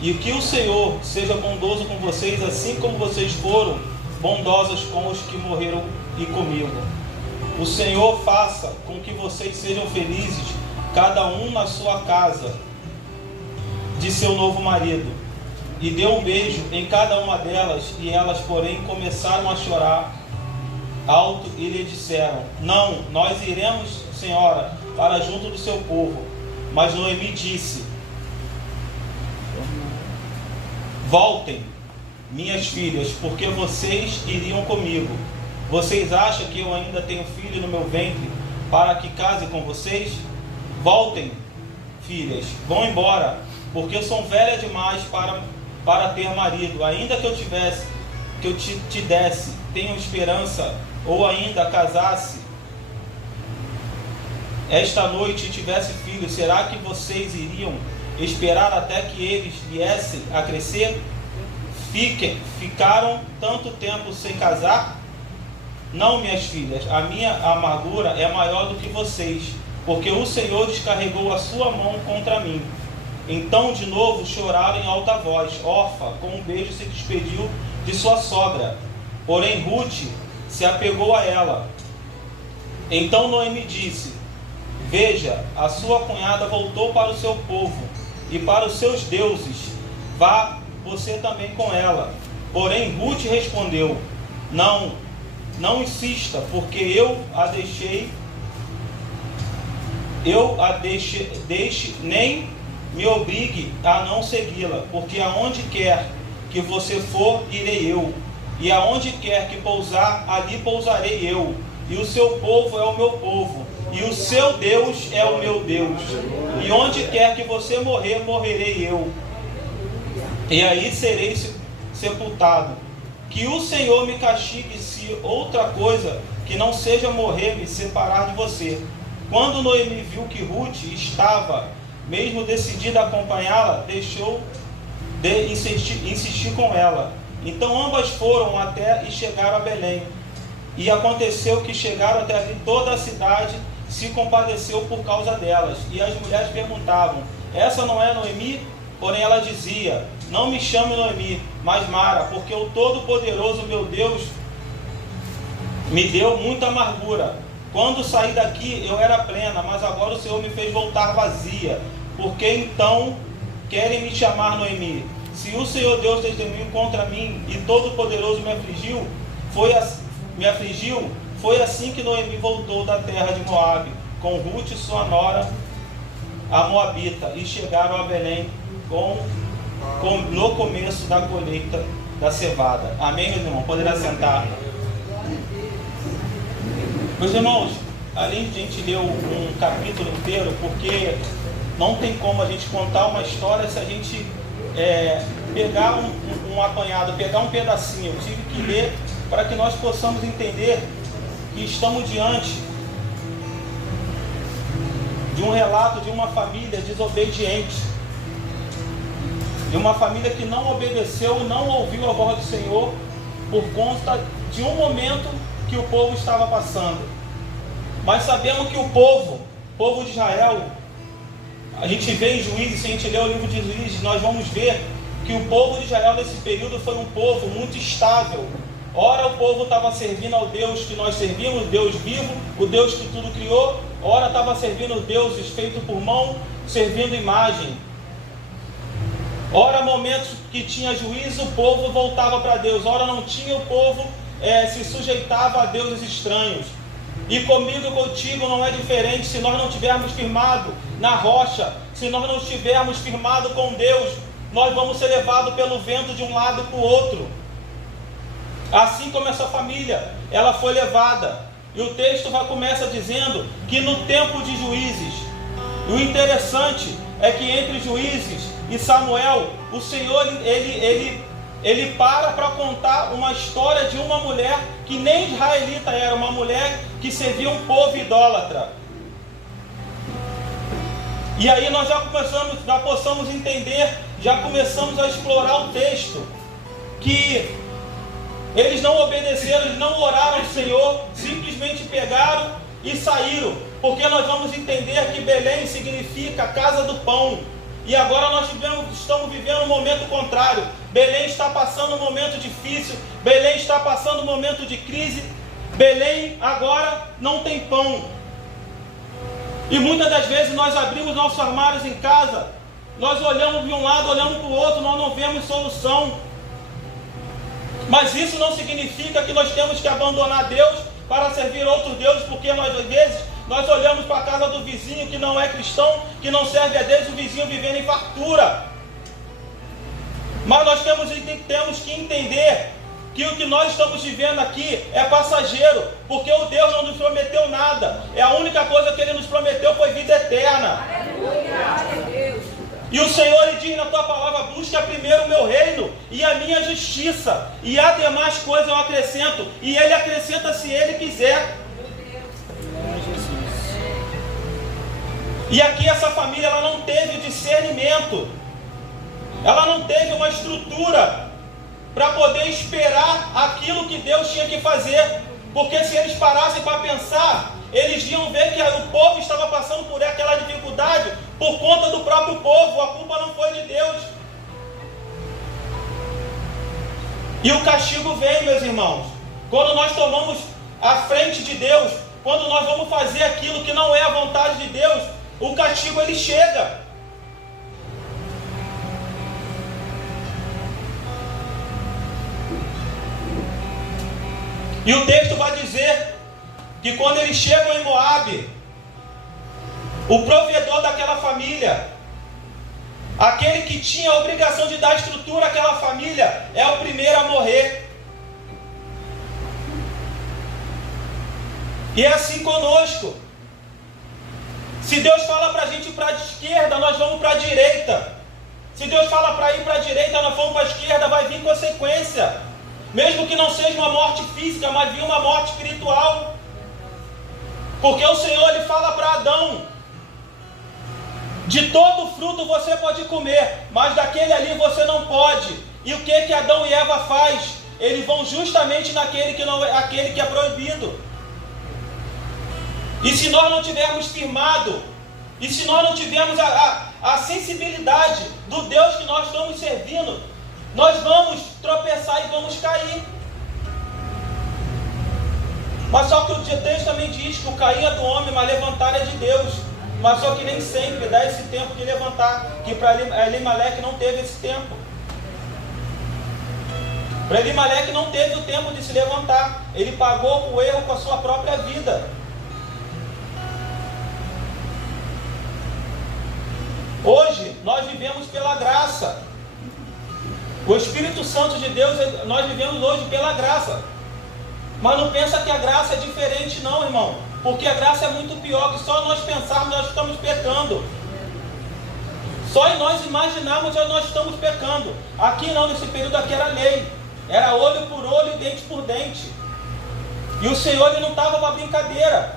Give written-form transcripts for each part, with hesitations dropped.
E que o Senhor seja bondoso com vocês, assim como vocês foram bondosos com os que morreram e comigo. O Senhor faça com que vocês sejam felizes, cada um na sua casa de seu novo marido. E deu um beijo em cada uma delas, e elas, porém, começaram a chorar alto e lhe disseram: não, nós iremos, senhora, para junto do seu povo. Mas Noemi disse: voltem, minhas filhas, porque vocês iriam comigo. Vocês acham que eu ainda tenho filho no meu ventre para que case com vocês? Voltem, filhas, vão embora, porque eu sou velha demais para ter marido. Ainda que eu te desse, tenho esperança, ou ainda casasse esta noite e tivesse filho, será que vocês iriam esperar até que eles viessem a crescer? Ficaram tanto tempo sem casar? Não, minhas filhas, a minha amargura é maior do que vocês, porque o Senhor descarregou a sua mão contra mim. Então de novo choraram em alta voz. Orfa, com um beijo, se despediu de sua sogra, porém Ruth se apegou a ela. Então Noemi disse: veja, a sua cunhada voltou para o seu povo e para os seus deuses, vá você também com ela. Porém Ruth respondeu: não insista, porque eu a deixe, nem me obrigue a não segui-la, porque aonde quer que você for, irei eu, e aonde quer que pousar, ali pousarei eu, e o seu povo é o meu povo, e o seu Deus é o meu Deus, e onde quer que você morrer, morrerei eu, e aí serei sepultado. Que o Senhor me castigue se outra coisa que não seja morrer me separar de você. Quando Noemi viu que Ruth estava mesmo decidida a acompanhá-la, deixou de insistir com ela. Então ambas foram até e chegaram a Belém. E aconteceu que chegaram até ali, toda a cidade se compadeceu por causa delas. E as mulheres perguntavam: essa não é Noemi? Porém ela dizia: não me chame Noemi, mas Mara, porque o Todo-Poderoso meu Deus me deu muita amargura. Quando saí daqui eu era plena, mas agora o Senhor me fez voltar vazia. Por que então querem me chamar Noemi? Se o Senhor Deus testemunho contra mim e Todo-Poderoso me afligiu, foi assim que Noemi voltou da terra de Moabe, com Ruth sua nora, a Moabita, e chegaram a Belém no começo da colheita da cevada. Amém, meu irmão? Poderá sentar. Meus irmãos, além de a gente ler um capítulo inteiro, porque não tem como a gente contar uma história se a gente pegar um apanhado, pegar um pedacinho. Eu tive que ler para que nós possamos entender que estamos diante de um relato de uma família desobediente, de uma família que não obedeceu, não ouviu a voz do Senhor por conta de um momento que o povo estava passando. Mas sabemos que o povo de Israel, a gente vê em Juízes, se a gente ler o livro de Juízes, nós vamos ver que o povo de Israel nesse período foi um povo muito estável. Ora o povo estava servindo ao Deus que nós servimos, Deus vivo, o Deus que tudo criou. Ora estava servindo deuses feitos por mão, servindo imagem. Ora momentos que tinha juízo, o povo voltava para Deus. Ora não tinha, o povo se sujeitava a deuses estranhos. E comigo e contigo não é diferente. Se nós não tivermos firmado na rocha, se nós não estivermos firmados com Deus, nós vamos ser levados pelo vento de um lado para o outro. Assim como essa família, ela foi levada. E o texto começa dizendo que no tempo de Juízes, o interessante é que entre Juízes e Samuel, o Senhor ele para contar uma história de uma mulher que nem israelita era, uma mulher que servia um povo idólatra. E aí nós já possamos entender, já começamos a explorar o texto, que eles não obedeceram, eles não oraram ao Senhor, simplesmente pegaram e saíram, porque nós vamos entender que Belém significa casa do pão. E agora nós estamos vivendo um momento contrário. Belém está passando um momento difícil. Belém está passando um momento de crise. Belém agora não tem pão. E muitas das vezes nós abrimos nossos armários em casa. Nós olhamos de um lado, olhamos para o outro, nós não vemos solução. Mas isso não significa que nós temos que abandonar Deus para servir outro Deus, porque nós, às vezes, nós olhamos para a casa do vizinho que não é cristão, que não serve a Deus, o vizinho vivendo em fartura. Mas nós temos que entender que o que nós estamos vivendo aqui é passageiro, porque o Deus não nos prometeu nada. A única coisa que Ele nos prometeu foi vida eterna. E o Senhor, Ele diz na tua palavra: busca primeiro o meu reino e a minha justiça, e as demais coisas eu acrescento. E Ele acrescenta se Ele quiser. E aqui essa família, ela não teve discernimento, ela não teve uma estrutura para poder esperar aquilo que Deus tinha que fazer. Porque se eles parassem para pensar, eles iam ver que o povo estava passando por aquela dificuldade por conta do próprio povo. A culpa não foi de Deus. E o castigo vem, meus irmãos, quando nós tomamos a frente de Deus, quando nós vamos fazer aquilo que não é a vontade de Deus, o castigo ele chega. E o texto vai dizer que quando eles chegam em Moabe, o provedor daquela família, aquele que tinha a obrigação de dar estrutura àquela família, é o primeiro a morrer. E é assim conosco. Se Deus fala para a gente ir para a esquerda, nós vamos para a direita. Se Deus fala para ir para a direita, nós vamos para a esquerda, vai vir consequência. Mesmo que não seja uma morte física, mas vir uma morte espiritual. Porque o Senhor, Ele fala para Adão: de todo fruto você pode comer, mas daquele ali você não pode. E o que Adão e Eva faz? Eles vão justamente naquele que não é, aquele que é proibido. E se nós não tivermos firmado, e se nós não tivermos a sensibilidade do Deus que nós estamos servindo, nós vamos tropeçar e vamos cair. Mas só que o texto também diz que o cair é do homem, mas levantar é de Deus. Mas só que nem sempre dá esse tempo de levantar, que para Elimeleque não teve esse tempo. Para Elimeleque não teve o tempo de se levantar. Ele pagou o erro com a sua própria vida. Hoje nós vivemos pela graça. O Espírito Santo de Deus, nós vivemos hoje pela graça. Mas não pensa que a graça é diferente não, irmão. Porque a graça é muito pior, que só nós pensarmos nós estamos pecando. Só em nós imaginarmos nós estamos pecando. Aqui não, nesse período aqui era lei. Era olho por olho e dente por dente. E o Senhor, Ele não estava para brincadeira.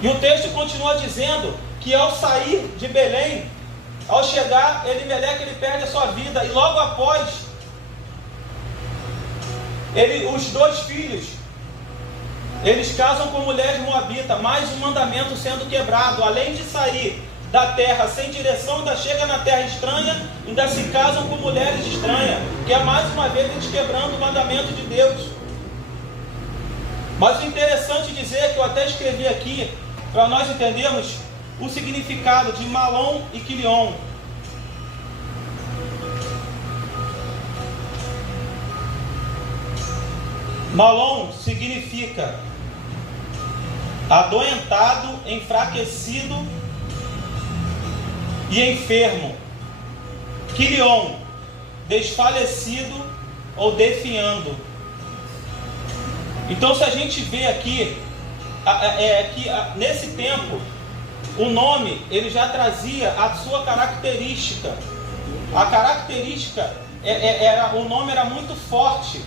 E o texto continua dizendo que ao sair de Belém, ao chegar, Elimeleque, ele perde a sua vida. E logo após, os dois filhos, eles casam com mulheres moabitas. Mais um mandamento sendo quebrado. Além de sair da terra sem direção, ainda chega na terra estranha, ainda se casam com mulheres estranhas. Que é mais uma vez eles quebrando o mandamento de Deus. Mas o interessante dizer, que eu até escrevi aqui, para nós entendermos o significado de Malom e Quilion. Malom significa adoentado, enfraquecido e enfermo. Quilion, desfalecido ou definhando. Então, se a gente vê aqui, nesse tempo, o nome, ele já trazia a sua característica. A característica, o nome era muito forte.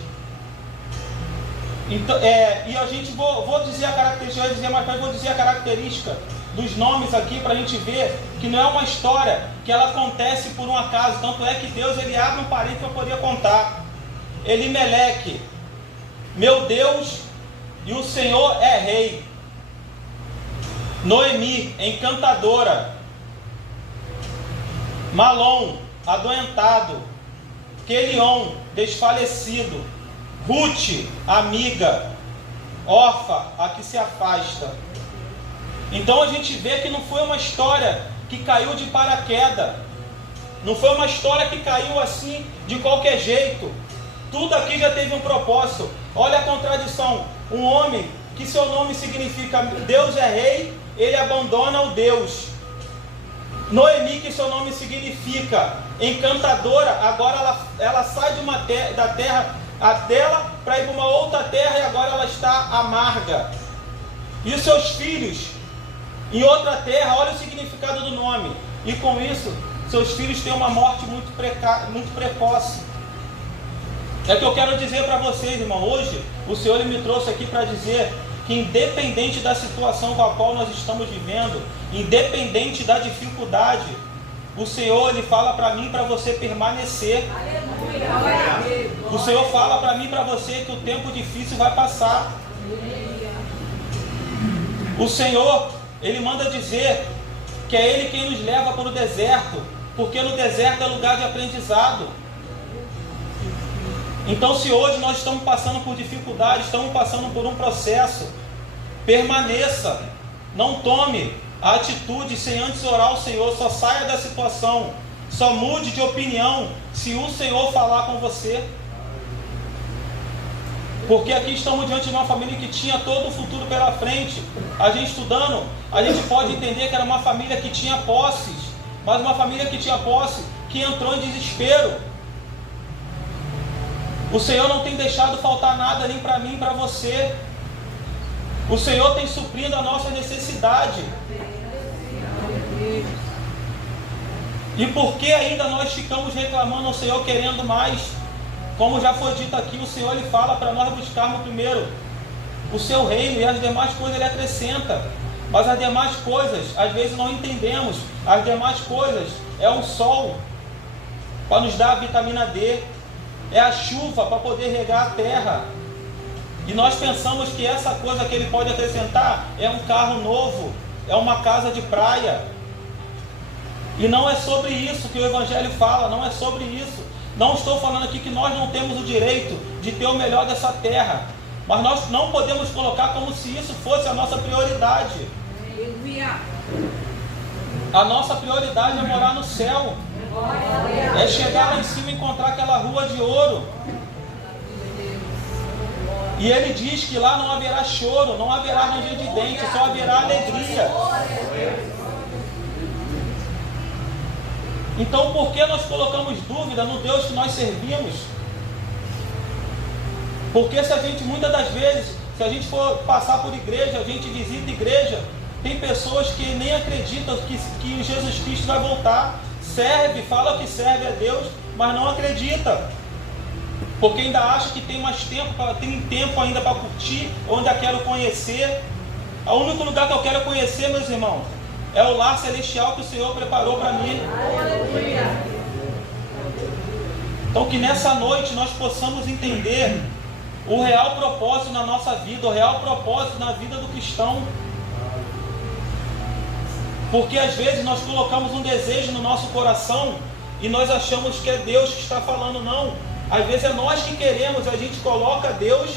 Então, e a gente, vou dizer a característica, vou dizer a característica dos nomes aqui, para a gente ver que não é uma história que ela acontece por um acaso. Tanto é que Deus, Ele abre um parênteses para poder contar. Elimeleque, meu Deus e o Senhor é rei. Noemi, encantadora. Malom, adoentado. Quelion, desfalecido. Ruth, amiga. Orfa, a que se afasta. Então a gente vê que não foi uma história que caiu de paraquedas. Não foi uma história que caiu assim de qualquer jeito. Tudo aqui já teve um propósito. Olha a contradição. Um homem que seu nome significa Deus é rei, ele abandona o Deus. Noemi, que seu nome significa encantadora, agora ela sai da terra dela para ir para uma outra terra e agora ela está amarga. E os seus filhos em outra terra, olha o significado do nome. E com isso, seus filhos têm uma morte muito precoce. É que eu quero dizer para vocês, irmão, hoje o Senhor me trouxe aqui para dizer que independente da situação com a qual nós estamos vivendo, independente da dificuldade, o Senhor ele fala para mim, para você permanecer. O Senhor fala para mim, para você que o tempo difícil vai passar. O Senhor, ele manda dizer que é Ele quem nos leva para o deserto, porque no deserto é lugar de aprendizado. Então, se hoje nós estamos passando por dificuldade, estamos passando por um processo, permaneça, não tome a atitude sem antes orar ao Senhor, só saia da situação, só mude de opinião se o Senhor falar com você. Porque aqui estamos diante de uma família que tinha todo o futuro pela frente. A gente estudando, a gente pode entender que era uma família que tinha posses, mas uma família que tinha posse, que entrou em desespero. O Senhor não tem deixado faltar nada nem para mim, nem para você. O Senhor tem suprido a nossa necessidade. E por que ainda nós ficamos reclamando ao Senhor querendo mais? Como já foi dito aqui, o Senhor ele fala para nós buscarmos primeiro o seu reino e as demais coisas ele acrescenta. Mas as demais coisas, às vezes não entendemos. As demais coisas é o sol para nos dar a vitamina D, é a chuva para poder regar a terra. E nós pensamos que essa coisa que ele pode acrescentar é um carro novo, é uma casa de praia. E não é sobre isso que o Evangelho fala, não é sobre isso. Não estou falando aqui que nós não temos o direito de ter o melhor dessa terra, mas nós não podemos colocar como se isso fosse a nossa prioridade. A nossa prioridade é morar no céu, é chegar lá em cima e encontrar aquela rua de ouro. E ele diz que lá não haverá choro, não haverá ranger de dentes, só haverá alegria. Então, por que nós colocamos dúvida no Deus que nós servimos? Porque se a gente, muitas das vezes, se a gente for passar por igreja, a gente visita igreja, tem pessoas que nem acreditam que Jesus Cristo vai voltar. Serve, fala que serve a Deus, mas não acredita. Porque ainda acha que tem mais tempo, tem tempo ainda para curtir, ou ainda quero conhecer. O único lugar que eu quero conhecer, meus irmãos, é o lar celestial que o Senhor preparou para mim. Então que nessa noite nós possamos entender o real propósito na nossa vida, o real propósito na vida do cristão. Porque às vezes nós colocamos um desejo no nosso coração e nós achamos que é Deus que está falando. Não, às vezes é nós que queremos, a gente coloca Deus.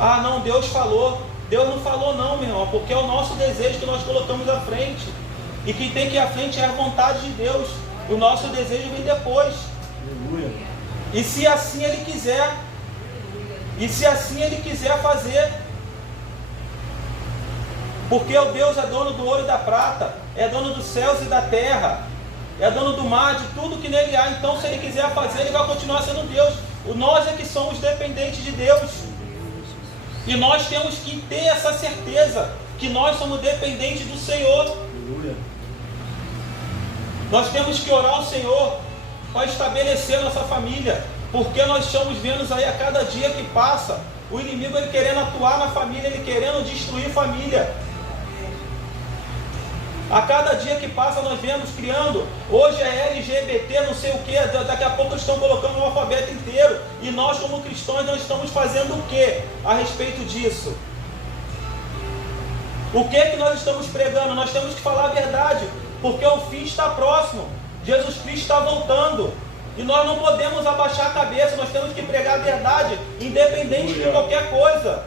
Ah não, Deus falou. Deus não falou não, meu irmão, porque é o nosso desejo que nós colocamos à frente. E quem tem que ir à frente é a vontade de Deus. O nosso desejo vem depois. Aleluia. E se assim Ele quiser, e se assim Ele quiser fazer, porque o Deus é dono do ouro e da prata, é dono dos céus e da terra, é dono do mar, de tudo que nele há. Então se Ele quiser fazer, Ele vai continuar sendo Deus. Nós é que somos dependentes de Deus. E nós temos que ter essa certeza que nós somos dependentes do Senhor. Nós temos que orar ao Senhor para estabelecer nossa família, porque nós estamos vendo aí a cada dia que passa o inimigo ele querendo atuar na família, ele querendo destruir família. A cada dia que passa nós vemos criando, hoje é LGBT, não sei o que, daqui a pouco eles estão colocando o alfabeto inteiro. E nós como cristãos nós estamos fazendo o que a respeito disso? O que nós estamos pregando? Nós temos que falar a verdade, porque o fim está próximo. Jesus Cristo está voltando. E nós não podemos abaixar a cabeça, nós temos que pregar a verdade, independente de qualquer coisa.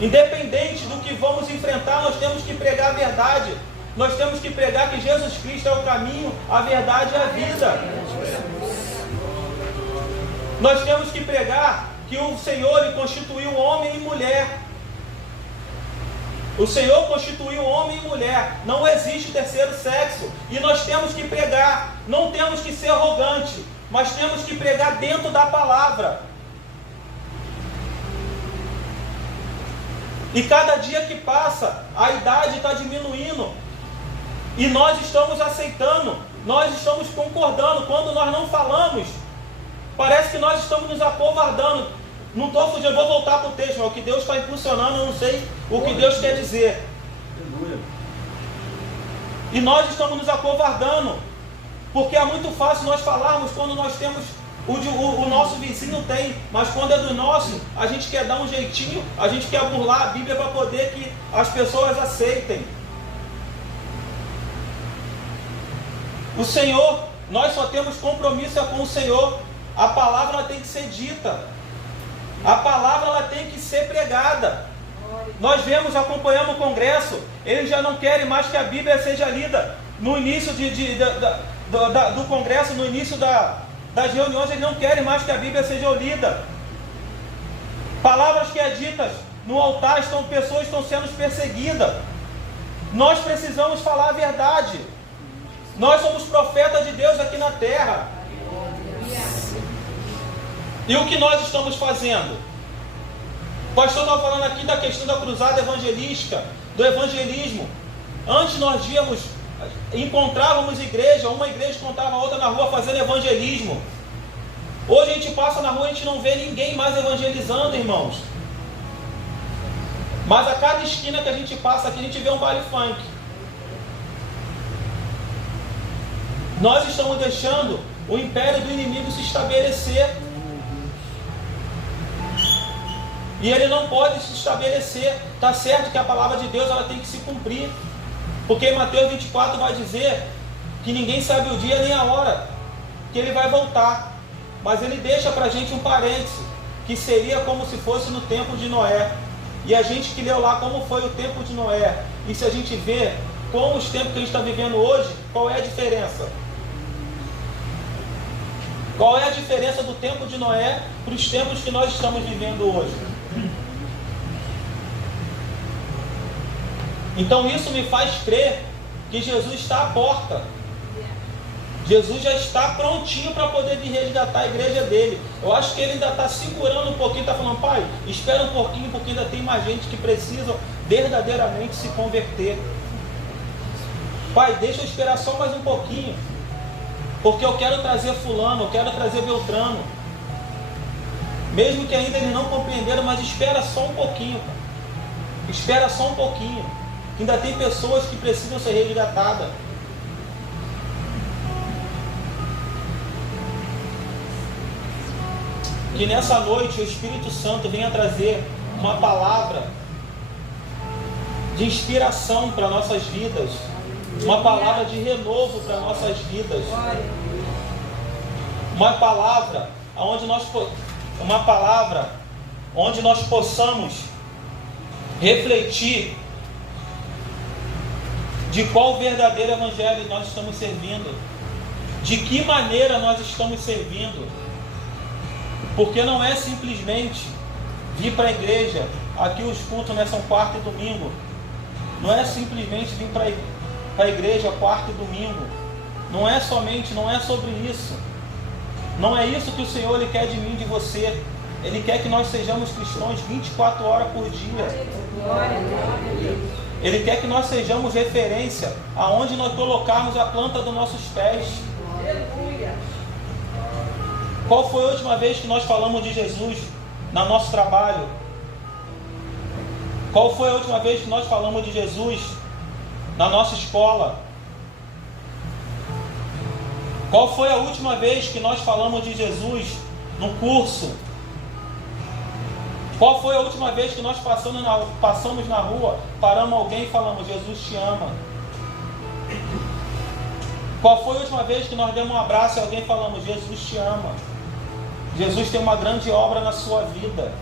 Independente do que vamos enfrentar, nós temos que pregar a verdade. Nós temos que pregar que Jesus Cristo é o caminho, a verdade e a vida. Nós temos que pregar que o Senhor ele constituiu homem e mulher. O Senhor constituiu homem e mulher. Não existe terceiro sexo. E nós temos que pregar. Não temos que ser arrogante, mas temos que pregar dentro da palavra. E cada dia que passa, a idade está diminuindo. E nós estamos aceitando. Nós estamos concordando. Quando nós não falamos, parece que nós estamos nos acovardando. Não estou fugindo, vou voltar para o texto, mas o que Deus está impulsionando, eu não sei o que Deus quer dizer. E nós estamos nos acovardando, porque é muito fácil nós falarmos quando nós temos, o nosso vizinho tem, mas quando é do nosso, a gente quer dar um jeitinho, a gente quer burlar a Bíblia para poder que as pessoas aceitem. O Senhor, nós só temos compromisso com o Senhor, a palavra ela tem que ser dita. A palavra ela tem que ser pregada. Nós vemos, acompanhamos o congresso, eles já não querem mais que a Bíblia seja lida. No início do congresso, no início das reuniões, eles não querem mais que a Bíblia seja lida. Palavras que é ditas no altar, pessoas estão sendo perseguidas. Nós precisamos falar a verdade. Nós somos profetas de Deus aqui na terra. E o que nós estamos fazendo? O pastor estava falando aqui da questão da cruzada evangelística, do evangelismo. Antes nós encontrávamos igreja, uma igreja encontrava a outra na rua fazendo evangelismo. Hoje a gente passa na rua e a gente não vê ninguém mais evangelizando, irmãos. Mas a cada esquina que a gente passa aqui, a gente vê um baile funk. Nós estamos deixando o império do inimigo se estabelecer. E ele não pode se estabelecer. Está certo que a palavra de Deus ela tem que se cumprir. Porque em Mateus 24 vai dizer que ninguém sabe o dia nem a hora que ele vai voltar. Mas ele deixa para a gente um parêntese, que seria como se fosse no tempo de Noé. E a gente que leu lá como foi o tempo de Noé. E se a gente vê como os tempos que a gente está vivendo hoje, qual é a diferença? Qual é a diferença do tempo de Noé para os tempos que nós estamos vivendo hoje? Então isso me faz crer que Jesus está à porta. Jesus já está prontinho para poder vir resgatar a igreja dele. Eu acho que ele ainda está segurando um pouquinho, está falando, pai, espera um pouquinho, porque ainda tem mais gente que precisa verdadeiramente se converter. Pai, deixa eu esperar só mais um pouquinho, porque eu quero trazer fulano, eu quero trazer Beltrano. Mesmo que ainda eles não compreenderam, mas espera só um pouquinho, pai. Espera só um pouquinho. Ainda tem pessoas que precisam ser resgatadas. Que nessa noite o Espírito Santo venha trazer uma palavra de inspiração para nossas vidas, uma palavra de renovo para nossas vidas, uma palavra onde nós possamos refletir de qual verdadeiro evangelho nós estamos servindo, de que maneira nós estamos servindo. Porque não é simplesmente vir para a igreja, aqui os cultos são quarta e domingo. Não é simplesmente vir para a igreja quarta e domingo. Não é sobre isso. Não é isso que o Senhor ele quer de mim, de você. Ele quer que nós sejamos cristãos 24 horas por dia. Ele quer que nós sejamos referência aonde nós colocarmos a planta dos nossos pés. Qual foi a última vez que nós falamos de Jesus no nosso trabalho? Qual foi a última vez que nós falamos de Jesus na nossa escola? Qual foi a última vez que nós falamos de Jesus no curso? Qual foi a última vez que nós passamos na rua, paramos alguém e falamos, Jesus te ama? Qual foi a última vez que nós demos um abraço e alguém falamos: Jesus te ama, Jesus tem uma grande obra na sua vida?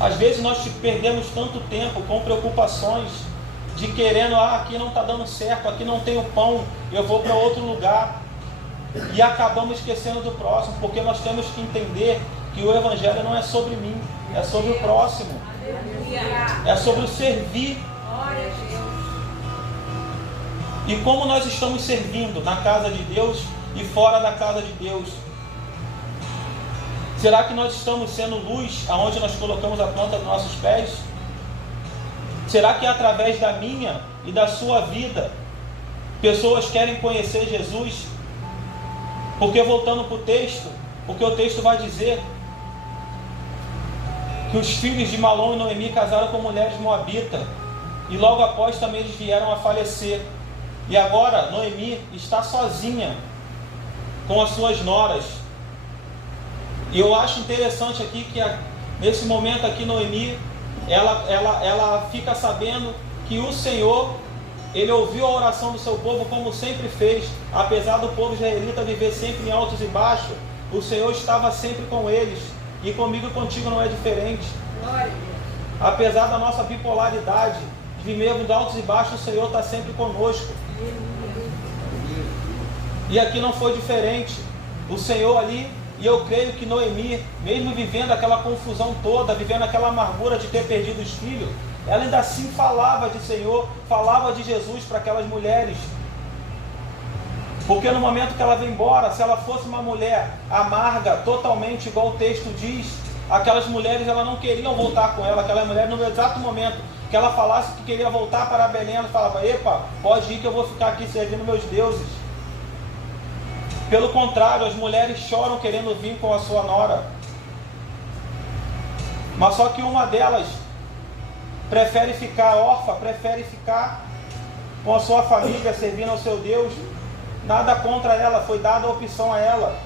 Às vezes nós perdemos tanto tempo com preocupações de querendo: aqui não está dando certo, aqui não tem o pão, eu vou para outro lugar. E acabamos esquecendo do próximo, porque nós temos que entender que o Evangelho não é sobre mim, é sobre o próximo, é sobre o servir. E como nós estamos servindo na casa de Deus e fora da casa de Deus? Será que nós estamos sendo luz aonde nós colocamos a planta dos nossos pés? Será que através da minha e da sua vida pessoas querem conhecer Jesus? Porque voltando para o texto, porque o texto vai dizer que os filhos de Malom e Noemi casaram com mulheres moabitas, e logo após também eles vieram a falecer. E agora Noemi está sozinha com as suas noras. E eu acho interessante aqui que nesse momento aqui Noemi, ela fica sabendo que o Senhor, Ele ouviu a oração do seu povo como sempre fez. Apesar do povo israelita viver sempre em altos e baixos, o Senhor estava sempre com eles. E comigo e contigo não é diferente. Apesar da nossa bipolaridade, de vivermos altos e baixos, o Senhor está sempre conosco. E aqui não foi diferente. O Senhor ali, e eu creio que Noemi, mesmo vivendo aquela confusão toda, vivendo aquela amargura de ter perdido os filhos, ela ainda assim falava de Senhor, falava de Jesus para aquelas mulheres. Porque no momento que ela veio embora, se ela fosse uma mulher amarga, totalmente igual o texto diz, aquelas mulheres elas não queriam voltar com ela. Aquela mulher, no exato momento que ela falasse que queria voltar para Belém, ela falava: epa, pode ir que eu vou ficar aqui servindo meus deuses. Pelo contrário, as mulheres choram querendo vir com a sua nora. Mas só que uma delas prefere ficar órfã, prefere ficar com a sua família, servindo ao seu Deus. Nada contra ela, foi dada a opção a ela.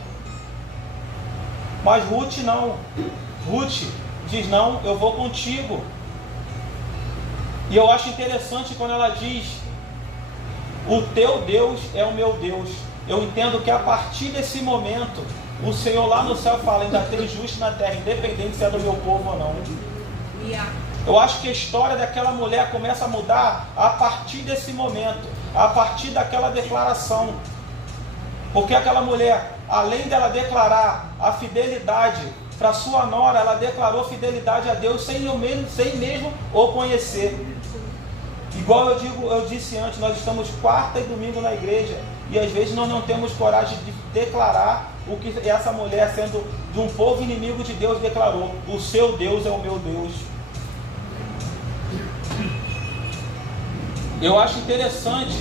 Mas Ruth não. Ruth diz: não, eu vou contigo. E eu acho interessante quando ela diz: o teu Deus é o meu Deus. Eu entendo que a partir desse momento, o Senhor lá no céu fala: ainda tem justo na terra, independente se é do meu povo ou não. Eu acho que a história daquela mulher começa a mudar a partir desse momento, a partir daquela declaração. Porque aquela mulher, além dela declarar a fidelidade para sua nora, ela declarou fidelidade a Deus sem mesmo o conhecer. Igual eu disse antes, nós estamos quarta e domingo na igreja, e às vezes nós não temos coragem de declarar o que essa mulher, sendo de um povo inimigo de Deus, declarou: o seu Deus é o meu Deus. Eu acho interessante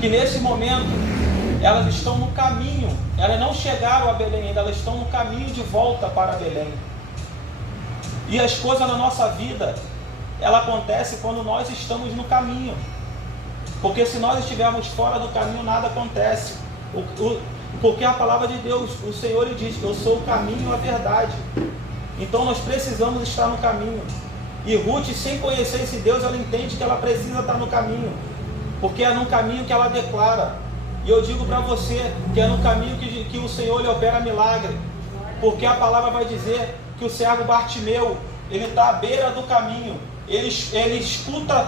que nesse momento elas estão no caminho, elas não chegaram a Belém ainda, elas estão no caminho de volta para Belém. E as coisas na nossa vida, ela acontece quando nós estamos no caminho. Porque se nós estivermos fora do caminho, nada acontece. Porque a palavra de Deus, o Senhor, Ele diz: eu sou o caminho, a verdade. Então nós precisamos estar no caminho. E Ruth, sem conhecer esse Deus, ela entende que ela precisa estar no caminho, porque é no caminho que ela declara. E eu digo para você que é no caminho que o Senhor lhe opera milagre, porque a palavra vai dizer que o cego Bartimeu, ele está à beira do caminho, ele escuta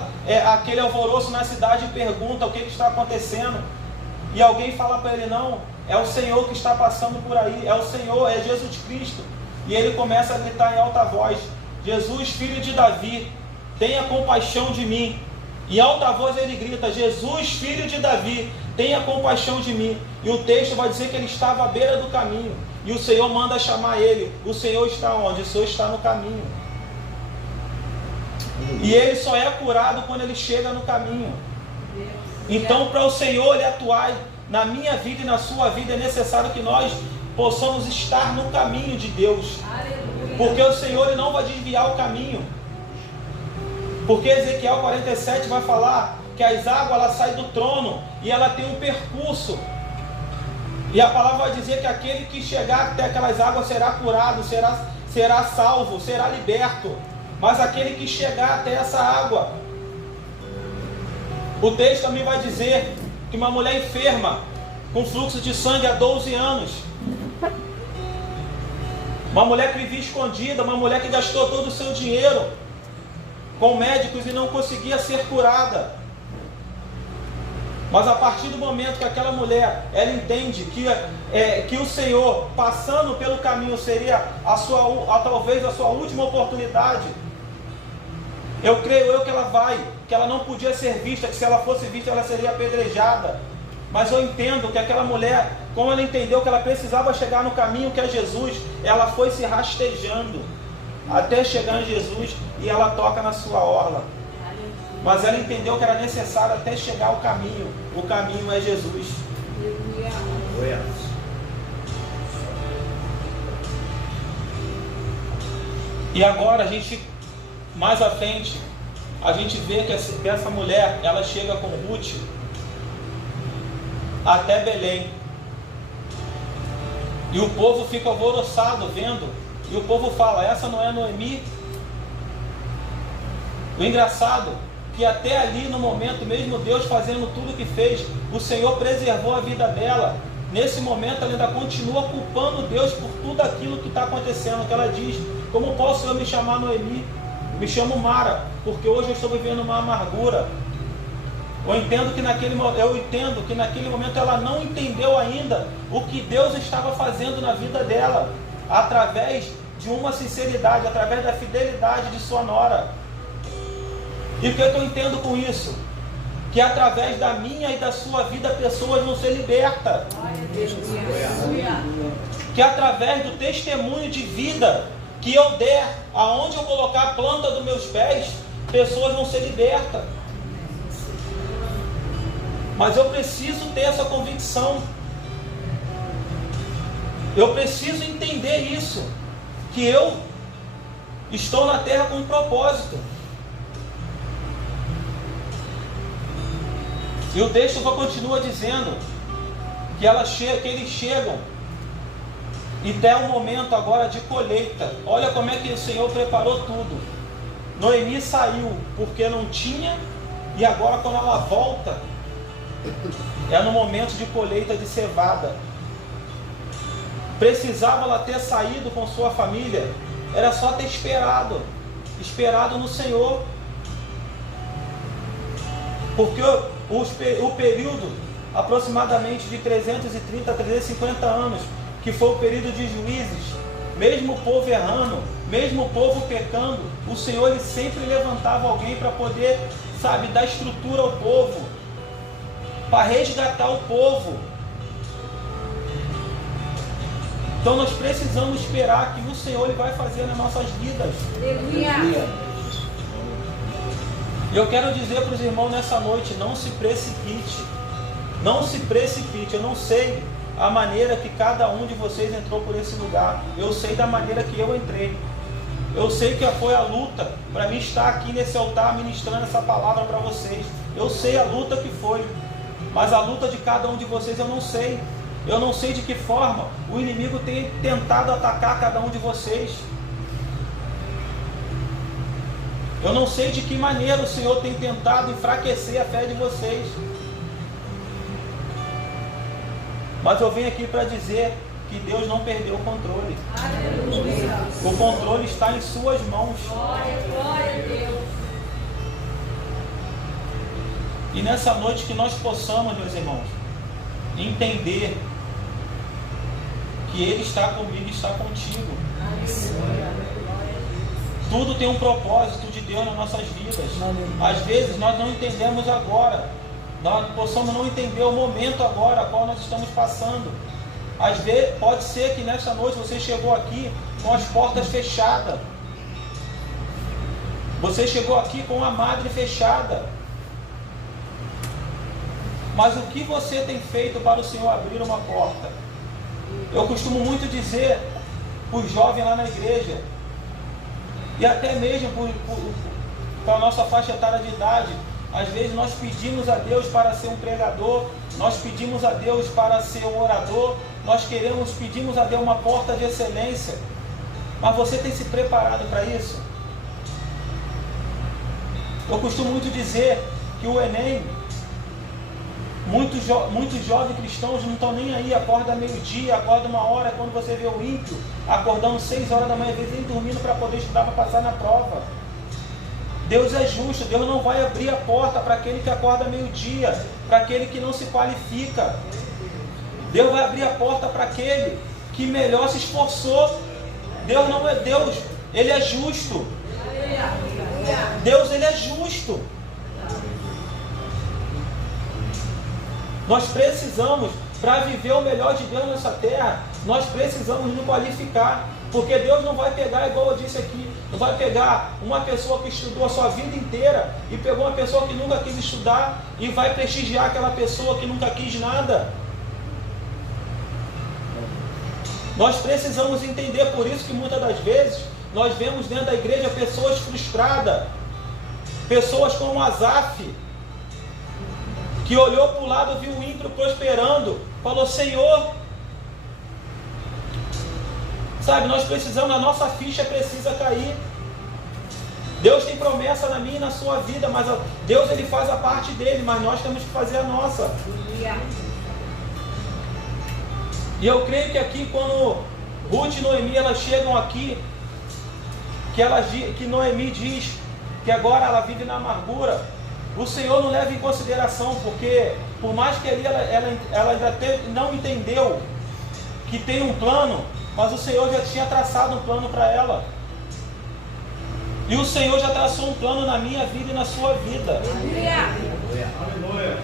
aquele alvoroço na cidade e pergunta o que está acontecendo, e alguém fala para ele: não, é o Senhor que está passando por aí, é o Senhor, é Jesus Cristo. E ele começa a gritar em alta voz: Jesus, filho de Davi, tenha compaixão de mim. Em alta voz ele grita: Jesus, filho de Davi, tenha compaixão de mim. E o texto vai dizer que ele estava à beira do caminho, e o Senhor manda chamar ele. O Senhor está onde? O Senhor está no caminho. E ele só é curado quando ele chega no caminho. Então, para o Senhor ele atuar na minha vida e na sua vida, é necessário que nós possamos estar no caminho de Deus. Porque o Senhor ele não vai desviar o caminho. Porque Ezequiel 47 vai falar que as águas ela saem do trono e ela tem um percurso. E a palavra vai dizer que aquele que chegar até aquelas águas será curado, será salvo, será liberto. Mas aquele que chegar até essa água, O texto também vai dizer que uma mulher enferma, com fluxo de sangue há 12 anos, uma mulher que vivia escondida, uma mulher que gastou todo o seu dinheiro com médicos e não conseguia ser curada. Mas a partir do momento que aquela mulher, ela entende que o Senhor, passando pelo caminho, seria talvez a sua última oportunidade, eu creio que ela não podia ser vista, que se ela fosse vista ela seria apedrejada. Mas eu entendo que aquela mulher, como ela entendeu que ela precisava chegar no caminho que é Jesus, ela foi se rastejando até chegar em Jesus e ela toca na sua orla. Mas ela entendeu que era necessário até chegar ao caminho. O caminho é Jesus. E agora a gente, mais à frente, a gente vê que essa mulher, ela chega com Ruth até Belém. E o povo fica alvoroçado vendo. E o povo fala, essa não é Noemi? O engraçado que até ali no momento, mesmo Deus fazendo tudo o que fez, o Senhor preservou a vida dela. Nesse momento ela ainda continua culpando Deus por tudo aquilo que está acontecendo, que ela diz, como posso o Senhor me chamar Noemi? Me chamo Mara, porque hoje eu estou vivendo uma amargura. Eu entendo que naquele momento ela não entendeu ainda o que Deus estava fazendo na vida dela, através de uma sinceridade, através da fidelidade de sua nora. E o que eu entendo com isso? Que através da minha e da sua vida pessoas vão ser libertas. Que através do testemunho de vida que eu der, aonde eu colocar a planta dos meus pés, pessoas vão ser libertas. Mas eu preciso ter essa convicção. Eu preciso entender isso. Que eu estou na terra com um propósito. E o texto continua dizendo que eles chegam e até o momento agora de colheita. Olha como é que o Senhor preparou tudo. Noemi saiu porque não tinha, e agora quando ela volta, é no momento de colheita de cevada. Precisava ela ter saído com sua família, era só ter esperado no Senhor. Porque o período aproximadamente de 330 a 350 anos, que foi o período de juízes, mesmo o povo errando, mesmo o povo pecando, o Senhor ele sempre levantava alguém para poder, dar estrutura ao povo, para resgatar o povo. Então nós precisamos esperar que o Senhor ele vai fazer nas nossas vidas. E eu quero dizer para os irmãos nessa noite, não se precipite. Não se precipite. Eu não sei a maneira que cada um de vocês entrou por esse lugar. Eu sei da maneira que eu entrei. Eu sei que foi a luta para mim estar aqui nesse altar ministrando essa palavra para vocês. Eu sei a luta que foi. Mas a luta de cada um de vocês eu não sei. Eu não sei de que forma o inimigo tem tentado atacar cada um de vocês. Eu não sei de que maneira o Senhor tem tentado enfraquecer a fé de vocês. Mas eu venho aqui para dizer que Deus não perdeu o controle. Aleluia. O controle está em suas mãos. Glória a Deus. E nessa noite que nós possamos, meus irmãos, entender que Ele está comigo e está contigo. Aleluia. Tudo tem um propósito de Deus nas nossas vidas. Às vezes nós não entendemos agora. Nós possamos não entender o momento agora a qual nós estamos passando. Às vezes pode ser que nessa noite você chegou aqui com as portas fechadas. Você chegou aqui com a madre fechada. Mas o que você tem feito para o Senhor abrir uma porta? Eu costumo muito dizer para os jovens lá na igreja, e até mesmo para a nossa faixa etária de idade, às vezes nós pedimos a Deus para ser um pregador, nós pedimos a Deus para ser um orador, pedimos a Deus uma porta de excelência, mas você tem se preparado para isso? Eu costumo muito dizer que o Enem Muitos jovens cristãos não estão nem aí, acorda meio-dia, acorda 1 hora, quando você vê o ímpio acordando 6 horas da manhã, às vezes nem dormindo para poder estudar, para passar na prova. Deus é justo, Deus não vai abrir a porta para aquele que acorda meio-dia, para aquele que não se qualifica. Deus vai abrir a porta para aquele que melhor se esforçou. Deus não é Deus, Ele é justo. Deus, Ele é justo. Nós precisamos, para viver o melhor de Deus nessa terra, nós precisamos nos qualificar. Porque Deus não vai pegar, igual eu disse aqui, não vai pegar uma pessoa que estudou a sua vida inteira e pegou uma pessoa que nunca quis estudar e vai prestigiar aquela pessoa que nunca quis nada. Nós precisamos entender, por isso que muitas das vezes nós vemos dentro da igreja pessoas frustradas, pessoas como Asaf, que olhou para o lado, viu o ímpio prosperando, falou: Senhor, sabe, nós precisamos, a nossa ficha precisa cair. Deus tem promessa na minha e na sua vida, mas Deus, Ele faz a parte dele, mas nós temos que fazer a nossa. E eu creio que aqui, quando Ruth e Noemi elas chegam aqui, que Noemi diz que agora ela vive na amargura, o Senhor não leva em consideração, porque por mais que ali ela ainda não entendeu que tem um plano, mas o Senhor já tinha traçado um plano para ela. E o Senhor já traçou um plano na minha vida e na sua vida. Aleluia.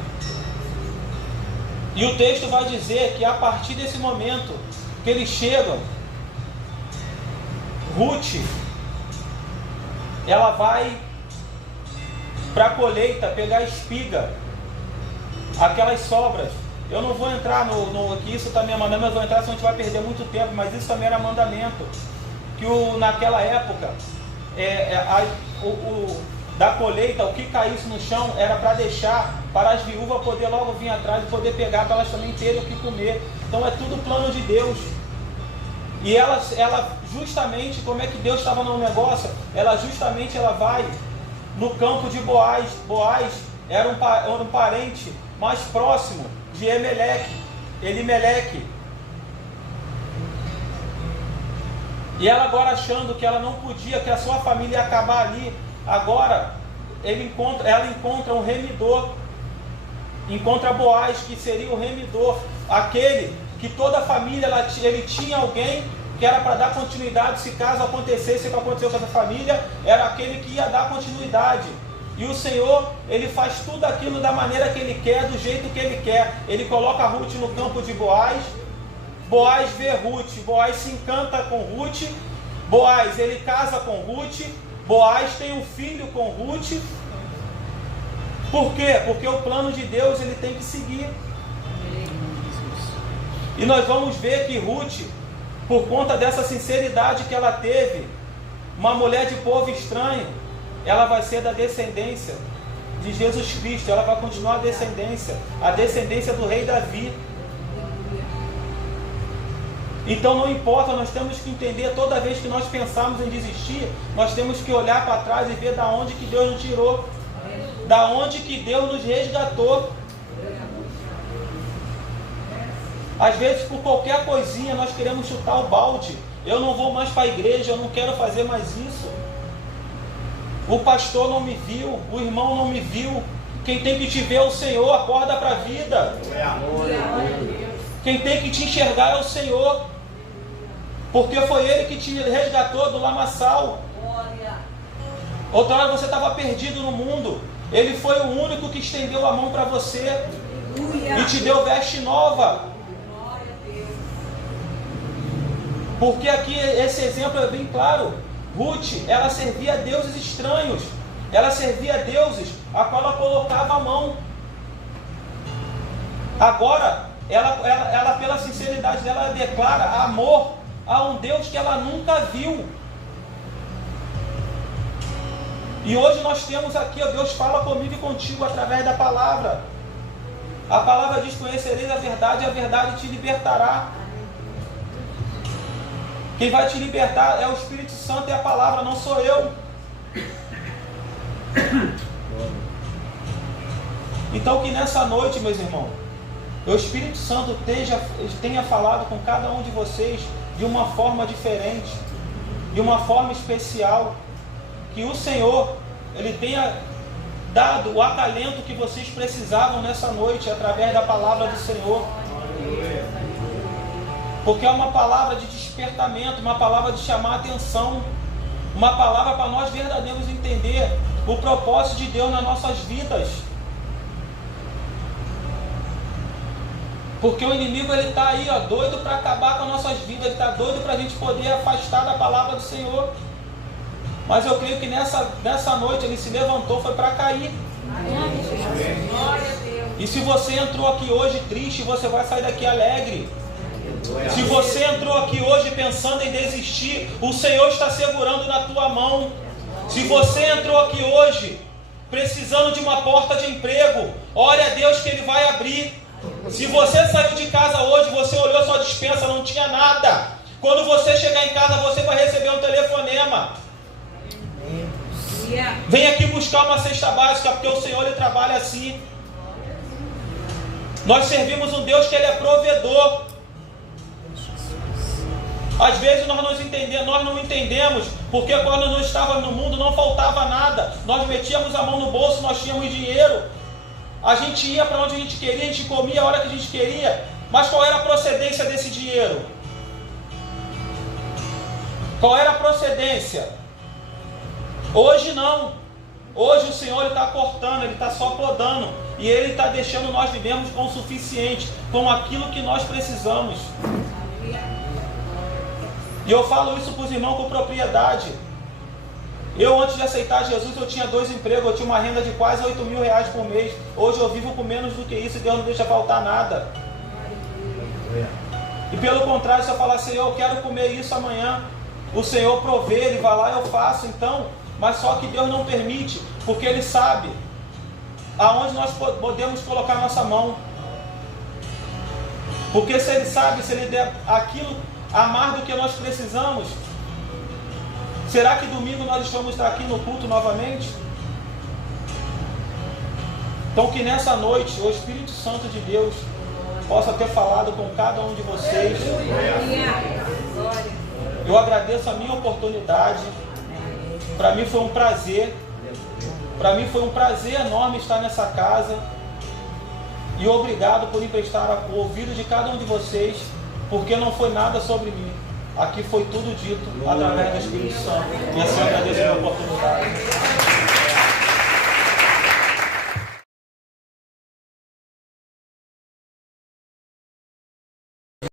E o texto vai dizer que a partir desse momento que eles chegam, Ruth, ela vai para a colheita pegar espiga, aquelas sobras. Eu não vou entrar que isso também é mandamento, mas vou entrar, senão a gente vai perder muito tempo, mas isso também era mandamento. Que naquela época, da colheita, o que caísse no chão era para deixar para as viúvas poder logo vir atrás e poder pegar, para elas também terem o que comer. Então é tudo plano de Deus. E ela justamente, como é que Deus estava no negócio? Ela vai no campo de Boaz. Boaz era um parente mais próximo de Elimeleque. E ela agora achando que ela não podia, que a sua família ia acabar ali, agora ela encontra um remidor, encontra Boaz, que seria o remidor, aquele que toda a família, ele tinha alguém que era para dar continuidade, se caso acontecesse o que aconteceu com essa família, era aquele que ia dar continuidade. E o Senhor, Ele faz tudo aquilo da maneira que Ele quer, do jeito que Ele quer. Ele coloca Ruth no campo de Boaz, Boaz vê Ruth, Boaz se encanta com Ruth, Boaz, ele casa com Ruth, Boaz tem um filho com Ruth. Por quê? Porque o plano de Deus, ele tem que seguir. E nós vamos ver que Ruth, por conta dessa sinceridade que ela teve, uma mulher de povo estranho, ela vai ser da descendência de Jesus Cristo, ela vai continuar a descendência do rei Davi. Então não importa, nós temos que entender, toda vez que nós pensarmos em desistir, nós temos que olhar para trás e ver da onde que Deus nos tirou, da onde que Deus nos resgatou. Às vezes, por qualquer coisinha, nós queremos chutar o balde. Eu não vou mais para a igreja, eu não quero fazer mais isso. O pastor não me viu, o irmão não me viu. Quem tem que te ver é o Senhor, acorda para a vida. Quem tem que te enxergar é o Senhor, porque foi Ele que te resgatou do lamaçal. Outra hora você estava perdido no mundo, Ele foi o único que estendeu a mão para você e te deu veste nova. Porque aqui esse exemplo é bem claro. Ruth, ela servia a deuses estranhos, ela servia a deuses a qual ela colocava a mão. Agora ela pela sinceridade dela, ela declara amor a um Deus que ela nunca viu. E hoje nós temos aqui, ó, Deus fala comigo e contigo através da palavra. A palavra diz: conhecereis a verdade e a verdade te libertará. Quem vai te libertar é o Espírito Santo e a palavra, não sou eu. Então que nessa noite, meus irmãos, o Espírito Santo tenha falado com cada um de vocês de uma forma diferente, de uma forma especial, que o Senhor, Ele tenha dado o acalento que vocês precisavam nessa noite, através da palavra do Senhor. Porque é uma palavra de despertamento, uma palavra de chamar a atenção, uma palavra para nós verdadeiros entender o propósito de Deus nas nossas vidas. Porque o inimigo ele está aí, ó, doido para acabar com as nossas vidas, ele está doido para a gente poder afastar da palavra do Senhor. Mas eu creio que nessa noite ele se levantou, foi para cair. E se você entrou aqui hoje triste, você vai sair daqui alegre. Se você entrou aqui hoje pensando em desistir, o Senhor está segurando na tua mão. Se você entrou aqui hoje precisando de uma porta de emprego, ore a Deus que Ele vai abrir. Se você saiu de casa hoje, você olhou sua despensa, não tinha nada. Quando você chegar em casa, você vai receber um telefonema. Vem aqui buscar uma cesta básica, porque o Senhor Ele trabalha assim. Nós servimos um Deus que Ele é provedor. Às vezes nós não entendemos, porque quando nós estávamos no mundo não faltava nada. Nós metíamos a mão no bolso, nós tínhamos dinheiro. A gente ia para onde a gente queria, a gente comia a hora que a gente queria. Mas qual era a procedência desse dinheiro? Qual era a procedência? Hoje não. Hoje o Senhor está cortando, Ele está só podando. E Ele está deixando nós vivermos com o suficiente, com aquilo que nós precisamos. E eu falo isso para os irmãos com propriedade. Eu, antes de aceitar Jesus, eu tinha 2 empregos, eu tinha uma renda de quase 8 mil reais por mês. Hoje eu vivo com menos do que isso e Deus não deixa faltar nada. E pelo contrário, se eu falar, Senhor, eu quero comer isso amanhã, o Senhor provê, Ele vai lá e eu faço. Então, mas só que Deus não permite, porque Ele sabe aonde nós podemos colocar a nossa mão. Porque se Ele sabe, se Ele der aquilo a mais do que nós precisamos, será que domingo nós vamos estar aqui no culto novamente? Então que nessa noite o Espírito Santo de Deus possa ter falado com cada um de vocês. Eu agradeço a minha oportunidade. Para mim foi um prazer. Para mim foi um prazer enorme estar nessa casa. E obrigado por emprestar o ouvido de cada um de vocês, porque não foi nada sobre mim. Aqui foi tudo dito através do Espírito Santo. E assim eu agradeço a minha oportunidade.